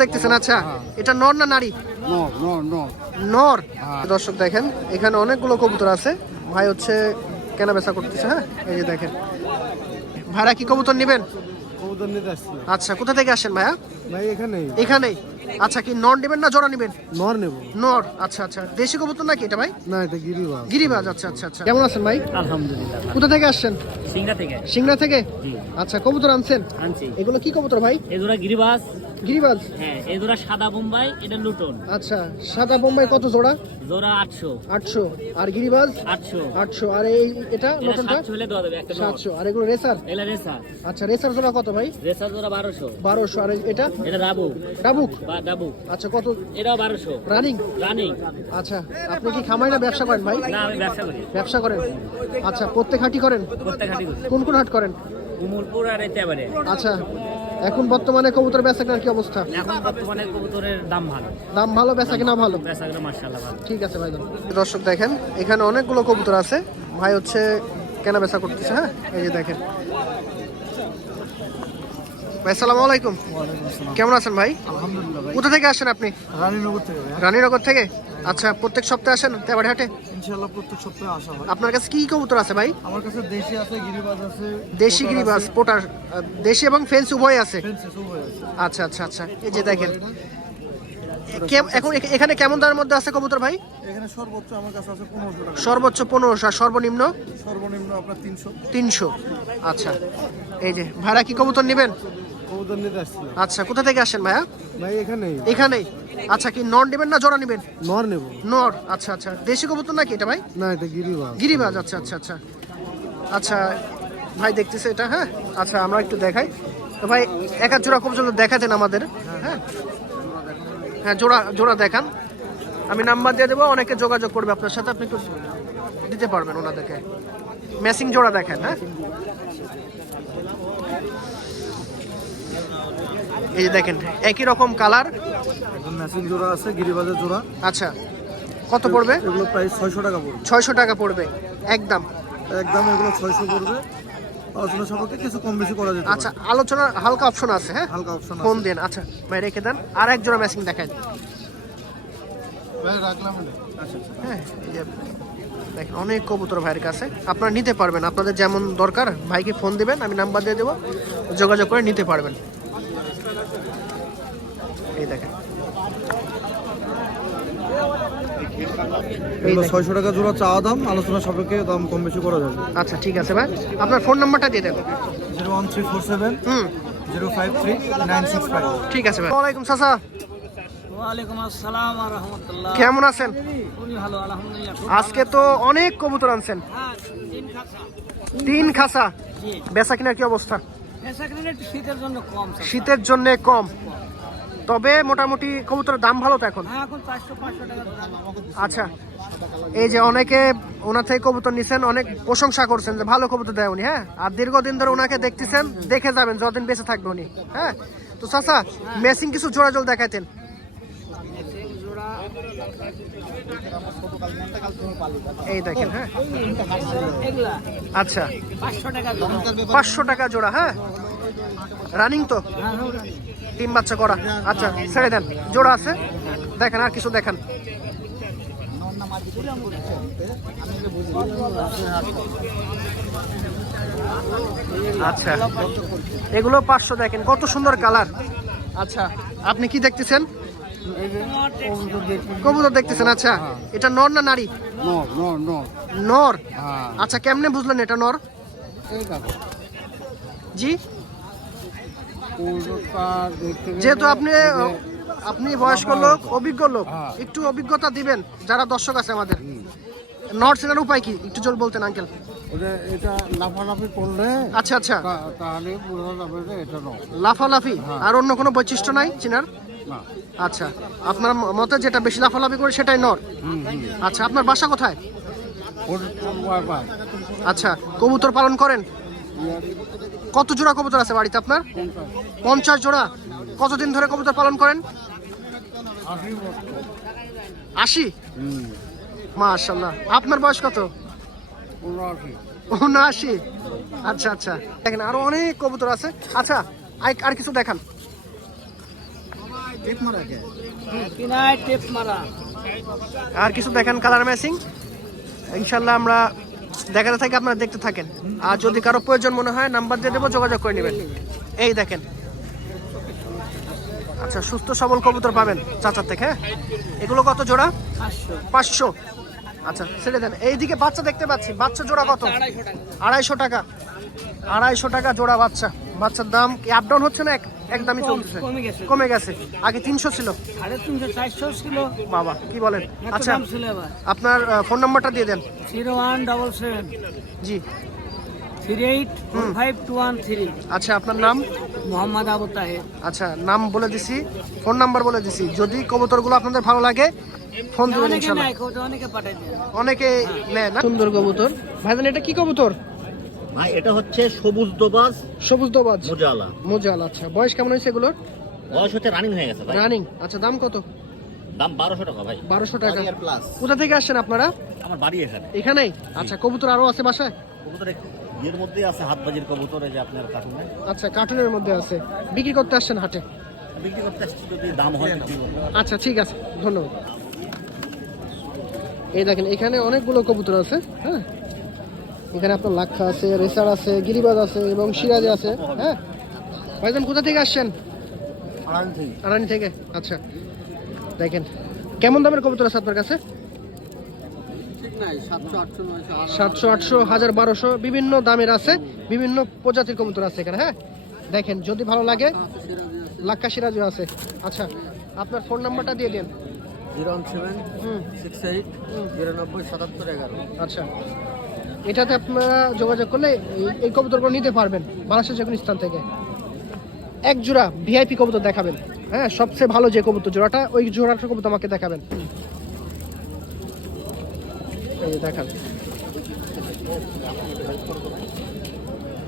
দেখতেছেন? আচ্ছা, এটা নর না নারী? নর। দর্শক দেখেন এখানে অনেকগুলো কবুতর আছে, ভাই হচ্ছে কেনা বেচা করতেছে। হ্যাঁ, এই যে দেখেন। ভাড়া কি কবুতর নেবেন? কবুতর নিতে আসছি। আচ্ছা, কোথা থেকে আসেন ভাইয়া? ভাই এখানেই। এখানেই। আচ্ছা, কি নর নেবেন না জোড়া নেবেন? নর নেব। নর। আচ্ছা আচ্ছা, দেশি কবুতর নাকি এটা ভাই? না, এটা গিরিবাজ। গিরিবাজ। আচ্ছা আচ্ছা আচ্ছা, কেমন আছেন ভাই? আলহামদুলিল্লাহ। কোথা থেকে আসছেন? সিংড়া থেকে। সিংড়া থেকে? জি। আচ্ছা, কবুতর আনছেন? আনছি। এগুলো কি কবুতর ভাই? এদুরা গিরিবাজ। গিরিবাজ। হ্যাঁ, এদুরা সাদা বোম্বাই, এটা লুটন। আচ্ছা, সাদা বোম্বাই কত জোড়া? জোড়া 800। 800। আর গিরিবাজ? 800। 800। আর এই এটা এটা নতুনটা? 700 হলে দেওয়া যাবে একটা নর। 700। আর এগুলো রেসার? এলা রেসার। আচ্ছা, রেসার জোড়া কত ভাই? রেসার জোড়া 1200। 1200। আর এটা? এটা ডাবু। ডাবুক। বা ডাবু। আচ্ছা, কত? এটাও 1200। রানিং? রানিং। আচ্ছা, আপনি কি খামাই না ব্যবসা করেন ভাই? না, আমি ব্যবসা করি। ব্যবসা করেন। আচ্ছা, প্রত্যেক হাটই করেন? প্রত্যেক হাটি করি। কোন কোন হাট করেন? উমরপুর আর এতেবারে। আচ্ছা, এখন বর্তমানে কবুতর বেচা কেনার কি অবস্থা? এখন বর্তমানে কবুতরের দাম ভালো। দাম ভালো, বেচা কেনা ভালো? বেচা কিনা মাশাআল্লাহ ভালো। ঠিক আছে ভাই। দর্শক দেখেন এখানে অনেকগুলো কবুতর আছে, ভাই হচ্ছে কেনা বেচা করতেছে। হ্যাঁ, এই যে দেখেন। ভাই আসসালামু আলাইকুম। কেমন আছেন ভাই? আলহামদুলিল্লাহ ভাই। কোথা থেকে আসেন আপনি? রানীনগর থেকে ভাই। রানীনগর থেকে? আচ্ছা, প্রত্যেক সপ্তাহে আসেন তেবাড়ি হাটে? ইনশাআল্লাহ প্রত্যেক সপ্তাহে আসা হয়। আপনার কাছে কি কবুতর আছে ভাই? আমার কাছে দেশি আছে, গিরিবাজ আছে, দেশি গিরিবাজ, পোটার, দেশি এবং ফেন্স উভয় আছে? ফেন্সি সব আছে। আচ্ছা আচ্ছা আচ্ছা, এই যে দেখেন। এখন এখানে কেমন দামের মধ্যে আছে কবুতর ভাই? এখানে সর্বোচ্চ আমার কাছে আছে 1500 টাকা। সর্বোচ্চ 1500, আর সর্বনিম্ন? সর্বনিম্ন আপনার 300। 300। আচ্ছা, এই যে ভাড়া কি কবুতর নেবেন? কবুতর নিতে আসছি। আচ্ছা, কোথা থেকে আসেন ভাইয়া? ভাই এখানেই। এখানেই। আচ্ছা, কি নর নেবেন না জোড়া নেবেন? নর নেব। নর। আচ্ছা আচ্ছা, দেশি কবুতর নাকি এটা ভাই? না, এটা গিরিবাজ। গিরিবাজ। আচ্ছা আচ্ছা আচ্ছা আচ্ছা, ভাই দেখতেছে এটা। হ্যাঁ, আচ্ছা, আমরা একটু দেখাই তো ভাই। এক এক জোড়া কবুতর দেখাতেন আমাদের। হ্যাঁ হ্যাঁ, জোড়া জোড়া দেখান, আমি নাম্বার দিয়ে দেবো, অনেকে যোগাযোগ করবে আপনার সাথে, আপনি একটু দিতে পারবেন ওনাদেরকে। ম্যাচিং জোড়া দেখেন। হ্যাঁ, এই যে দেখেন একই রকম কালার। একদম ম্যাচিং জোড়া আছে, গিরিবাজের জোড়া। আচ্ছা, কত পড়বে? এগুলো প্রায় 600 টাকা পড়বে। 600 টাকা পড়বে একদম? একদম এগুলো 600 পড়বে। আলোচনা সাপেক্ষে কিছু কম বেশি করা যেতে আচ্ছা, পারে। আলোচনার হালকা অপশন আছে। হ্যাঁ, হালকা অপশন আছে। ফোন দেন। আচ্ছা ভাই, রেখে দেন, আর এক জোড়া ম্যাচিং দেখান। ভাই রাখলাম। আচ্ছা হ্যাঁ, এই যে দেখেন অনেক কবুতর ভাইয়ের কাছে, আপনারা নিতে পারবেন, আপনাদের যেমন দরকার ভাইকে ফোন দিবেন, আমি নাম্বার দিয়ে দেবো, যোগাযোগ করে নিতে পারবেন। এই দেখেন, এগুলো 600 টাকা জোড়া চাওয়া দাম, আলোচনা সাপেক্ষে দাম কম বেশি করা যাবে। আচ্ছা ঠিক আছে ভাই, আপনার ফোন নাম্বারটা দিয়ে দেন। 01347 053 965। ঠিক আছে ভাই। ওয়ালাইকুম চাচা। ওয়ালাইকুম আসসালাম ওয়া রাহমাতুল্লাহ। কেমন আছেন? খুবই ভালো আলহামদুলিল্লাহ। আজকে তো অনেক কবুতর আনছেন। হ্যাঁ, 3 খাসা। 3 খাসা। জি। বেচা কিনার কি অবস্থা? পেশা কিনে একটু শীতের জন্য কম। শীতের জন্য কম, তবে মোটামুটি কবুতরের দাম ভালো তো এখন? হ্যাঁ, এখন 400-500 টাকা দাম। আচ্ছা, এই যে অনেকে ওনার থেকে কবুতর নিছেন, অনেক প্রশংসা করছেন যে ভালো কবুতর দেয় উনি। হ্যাঁ, আর দীর্ঘদিন ধরে ওনাকে দেখতেছেন, দেখে যাবেন যতদিন বেঁচে থাকবে উনি। হ্যাঁ, তো চাচা মেসিং কিছু জোড়া জল দেখাইতেন। এই দেখেন। হ্যাঁ, আচ্ছা, 500 টাকা জোড়া। হ্যাঁ, রানিং তো? 3 বাচ্চা করা। আচ্ছা, ছেড়ে দেন, জোড়া আছে দেখেন, আর কিছু দেখান। আচ্ছা, এগুলো 500। দেখেন কত সুন্দর কালার। আচ্ছা, আপনি কি দেখতেছেন? কবুতর দেখতেছেন। আচ্ছা, এটা নর না নারী? নর। আচ্ছা, কেমনে বুঝলেন এটা নর? জি, যেহেতু আপনি বয়স্ক লোক, অভিজ্ঞ লোক, একটু অভিজ্ঞতা দিবেন যারা দর্শক আছে আমাদের। নর চেনার উপায় কি একটু জল বলতেন আঙ্কেল? এটা লাফালাফি করলে, আচ্ছা আচ্ছা, তাহলে বোঝা যাবে যে এটা নর। লাফালাফি আর অন্য কোনো বৈশিষ্ট্য নাই চিনার? না। আচ্ছা, আপনার মতে যেটা বেশি লাফালাফি করে সেটাই নর? আচ্ছা, আপনার বাসা কোথায়? আচ্ছা, কবুতর পালন করেন? কত জোড়া কবুতর আছে বাড়িতে আপনার? 50 জোড়া। কতদিন ধরে কবুতর পালন করেন? 80। মাশাআল্লাহ। আপনার বয়স কত? 79। আচ্ছা আচ্ছা, দেখেন আরো অনেক কবুতর আছে। আচ্ছা, আর কিছু দেখান। টিপ মারা কে কিনায় টেপ মারা। আর কিছু দেখেন কালার ম্যাচিং, ইনশাল্লাহ আমরা দেখাতে থাকি, আপনারা দেখতে থাকেন। আর যদি কারো প্রয়োজন মনে হয় নাম্বার দিয়ে দেবো, যোগাযোগ করে নেবেন। এই দেখেন, আচ্ছা সুস্থ সবল কবুতর পাবেন চাচার থেকে। হ্যাঁ, এগুলো কত জোড়া? 500। আচ্ছা ছেড়ে দেন। এইদিকে বাচ্চা দেখতে পাচ্ছি, বাচ্চা জোড়া কত? 250 টাকা। 250 টাকা জোড়া বাচ্চা। বাচ্চার দাম কি আপ ডাউন হচ্ছে না একদমই চলতেছে? কমে গেছে, আগে 300 ছিল। 350 400 ছিল বাবা কি বলেন। আচ্ছা ছিল এবার। আপনার ফোন নাম্বারটা দিয়ে দেন। 0177 জি 384521 আচ্ছা আপনার নাম? মোহাম্মদ আবু তাহের। আচ্ছা নাম বলে দিছি, ফোন নাম্বার বলে দিছি। যদি কবুতরগুলো আপনাদের ভালো লাগে ফোন দিবেন অনেকে ইনশাআল্লাহ। নাই, অনেকে পাঠাই দেয়। অনেকে নেয় না। সুন্দর কবুতর। ভাইজান এটা কি কবুতর? ভাই এটা হচ্ছে সবুজ দোবাজ সবুজ দোবাজ মোজালা। মোজাল। আচ্ছা বয়স কেমন হয়েছে এগুলোর? বয়স হচ্ছে রানিং হয়ে গেছে ভাই। রানিং। আচ্ছা দাম কত? দাম 1200 টাকা ভাই। 1200 টাকা। প্লাস। কোথা থেকে আসছেন আপনারা? আমার বাড়ি এখানে। এখানেই? আচ্ছা কবুতর আরো আছে বাসায়? কবুতর এর মধ্যে আছে হাতবাজির কবুতর, এই যে আপনার কার্টুনে আচ্ছা কার্টুনের মধ্যে আছে, বিক্রি করতে আসছেন হাটে? বিক্রি করতে আসছি, যদি দাম হয় বিক্রি করবো। আচ্ছা ঠিক আছে, ধন্যবাদ। এই দেখেন এখানে অনেকগুলো কবুতর আছে। হ্যাঁ, এখানে আপনার লাক্ষা আছে, রেসার আছে, গিরিবাজ আছে এবং সিরাজে আছে। হ্যাঁ ভাইজান কোথা থেকে আসছেন? আড়ানি থেকে। আচ্ছা দেখেন কেমন দামের কবুতর আছে আপনার কাছে? 700, 800, 1000, 1200 বিভিন্ন দামের আছে, বিভিন্ন প্রজাতির কবুতর আছে এখানে। হ্যাঁ দেখেন যদি ভালো লাগে, লাক্ষা সিরাজও আছে। আচ্ছা আপনার ফোন নাম্বারটা দিয়ে দিন। 01768097711। আচ্ছা এটাতে আপনারা যোগাযোগ করলে এই কবুতরগুলো নিতে পারবেন বাংলাদেশের যে কোনো স্থান থেকে। এক জোড়া ভিআইপি কবুতর দেখাবেন। হ্যাঁ সবচেয়ে ভালো যে কবুতর জোড়াটা, ওই জোড়াটার কবুতর আমাকে দেখাবেন। এই যে দেখান,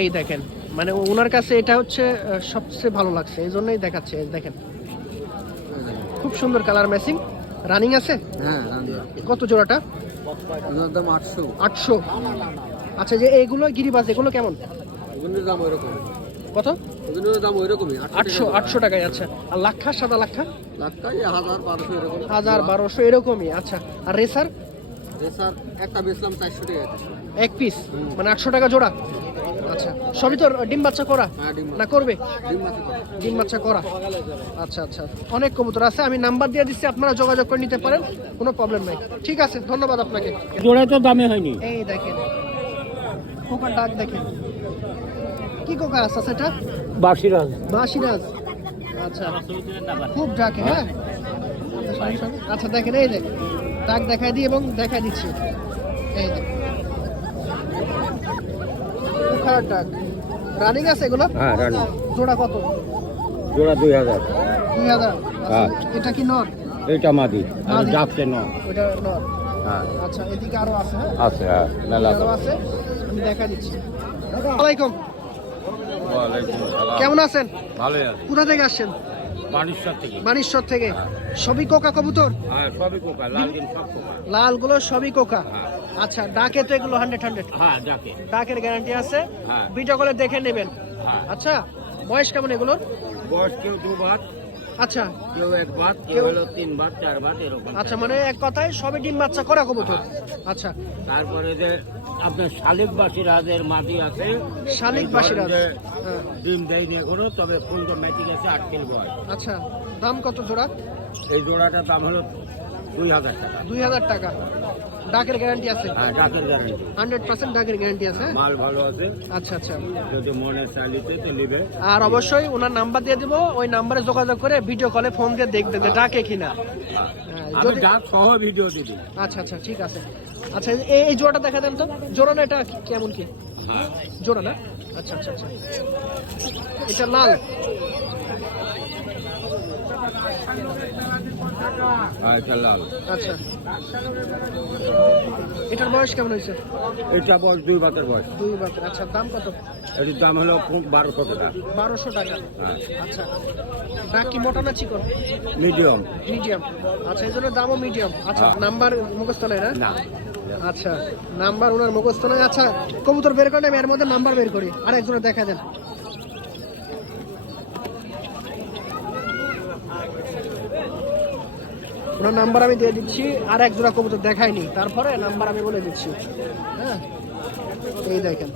এই দেখেন মানে ওনার কাছে এটা হচ্ছে সবচেয়ে ভালো লাগছে, এই জন্যই দেখাচ্ছে। এই দেখেন খুব সুন্দর কালার ম্যাচিং, রানিং আছে। হ্যাঁ কত জোড়াটা? দাম 800। 800। আচ্ছা যে এইগুলো গিরিবাজ, এগুলো কেমন? ওগুলোর দাম ওইরকম। কত? ওগুলোর দাম ওইরকমই 800 টাকায়। আচ্ছা আর লাক্ষা, সাদা লাক্ষা? লাখটাই 1000 1200 এরকম। 1000 1200 এরকমই। আচ্ছা আর রেসার? স্যার একটা বেচলাম 400 টাকা। এক পিস মানে 800 টাকা জোড়া। আচ্ছা সবই তো ডিম বাচ্চা করা না করবে? ডিম বাচ্চা করা। আচ্ছা আচ্ছা অনেক কবুতর আছে, আমি নাম্বার দিয়ে দিচ্ছি, আপনারা যোগাযোগ করে নিতে পারেন, কোনো প্রবলেম নাই। ঠিক আছে ধন্যবাদ আপনাকে। জোড়া তো দামে হয়নি। এই দেখেন কোকার ডাক দেখেন, কি কোকা আছে সেটা? বাসিরাজ। বাসিরাজ। আচ্ছা খুব ডাকে। হ্যাঁ আচ্ছা দেখেন এই দেখ ডাক দেখাই দিই এবং দেখাই দিচ্ছি। এই দেখ কোকার ডাক, রানিং আছে এগুলো? হ্যাঁ রানি। জোড়া কত? জোড়া 2000। 2000। হ্যাঁ। এটা কি নর? এটা মাদি আর মাদি। ডাবছে না। ওটা নর। হ্যাঁ আচ্ছা এদিকে আরো আছে। হ্যাঁ আছে। হ্যাঁ মেলা আরো আছে, আমি দেখা দিচ্ছি। আসসালামাইকুম, কেমন আছেন? ভালো আছে। কোথা থেকে আসছেন? বানেশ্বর থেকে। মানিশ্বর থেকে। সবই কোকা কবুতর? হ্যাঁ সবই কোকা, লাল দিন সব কোকা। লালগুলো সবই কোকা। হ্যাঁ। আচ্ছা ডাকে তো এগুলো 100 হ্যাঁ যাকে। ডাকের গ্যারান্টি আছে। হ্যাঁ। ভিডিও করে দেখে নেবেন। হ্যাঁ। আচ্ছা বয়স কেমন এগুলোর? বয়স কেউ 2 বার, আচ্ছা কেউ 1 বার, কেউ কেউ- হলো 3 বার 4 বার এরকম। আচ্ছা মানে এক কথায় সবই ডিম বাচ্চা করা কবুতর। আচ্ছা তারপরে যে আপনার শালিক বাসিরাজের মাদি আছে। শালিক এই বাসিরাজ। ধরেন যে হ্যাঁ। ডিম দেয়নি এখনো, তবে ফুল ম্যাচিং আছে 8 কিলো বয়স। আচ্ছা দাম কত জোড়া? এই জোড়াটার দাম হলো 2000 টাকা। 2000 টাকা। ডাকের গ্যারান্টি আছে? হ্যাঁ ডাকের গ্যারান্টি। 100% ডাকের গ্যারান্টি আছে। হ্যাঁ? মাল ভালো আছে, আচ্ছা আচ্ছা যদি মনে চালিতে তো নিবে। আর অবশ্যই ওনার নাম্বার দিয়ে দিব, ওই নাম্বারে যোগাযোগ করে ভিডিও কলে ফোন দিয়ে দেখবেন যে ডাকে কিনা। হ্যাঁ, আমি যদি ডাক সহ ভিডিও দিবি। আচ্ছা আচ্ছা ঠিক আছে। আচ্ছা এই জোড়াটা দেখা দেন তো, জোড়া না এটা কেমন কি? জোড়া না? আচ্ছা আচ্ছা আচ্ছা এটা লাল। হ্যাঁ এটা লাল। আচ্ছা এটার বয়স কেমন হয়েছে? এটা বয়স 2 বাতের বয়স। 2 বছর। আচ্ছা দাম কত? এটির দাম হলো 1200 টাকা। 1200 টাকা। হ্যাঁ আচ্ছা ডাক কি মোটা না চিকন? মিডিয়াম। মিডিয়াম। আচ্ছা এই জন্য দামও মিডিয়াম। আচ্ছা নাম্বার মুখস্থ নাই না? না আচ্ছা নাম্বার ওনার মুখস্থ নাই। আচ্ছা কবুতর বের করে এর মধ্যে নাম্বার বের করি, আর একজনের দেখা দেন। ওনার নাম্বার আমি দিয়ে দিচ্ছি, আর এক জোড়া কবুতর দেখাইনি, তারপরে নাম্বার আমি বলে দিচ্ছি। হ্যাঁ, এই দেখেন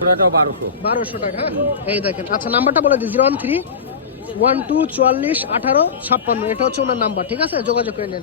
1200 টাকা। হ্যাঁ, এই দেখেন। আচ্ছা নাম্বারটা বলে দিই, 013 12 44 18 56। এটা হচ্ছে ওনার নাম্বার, ঠিক আছে, যোগাযোগ করে নেন।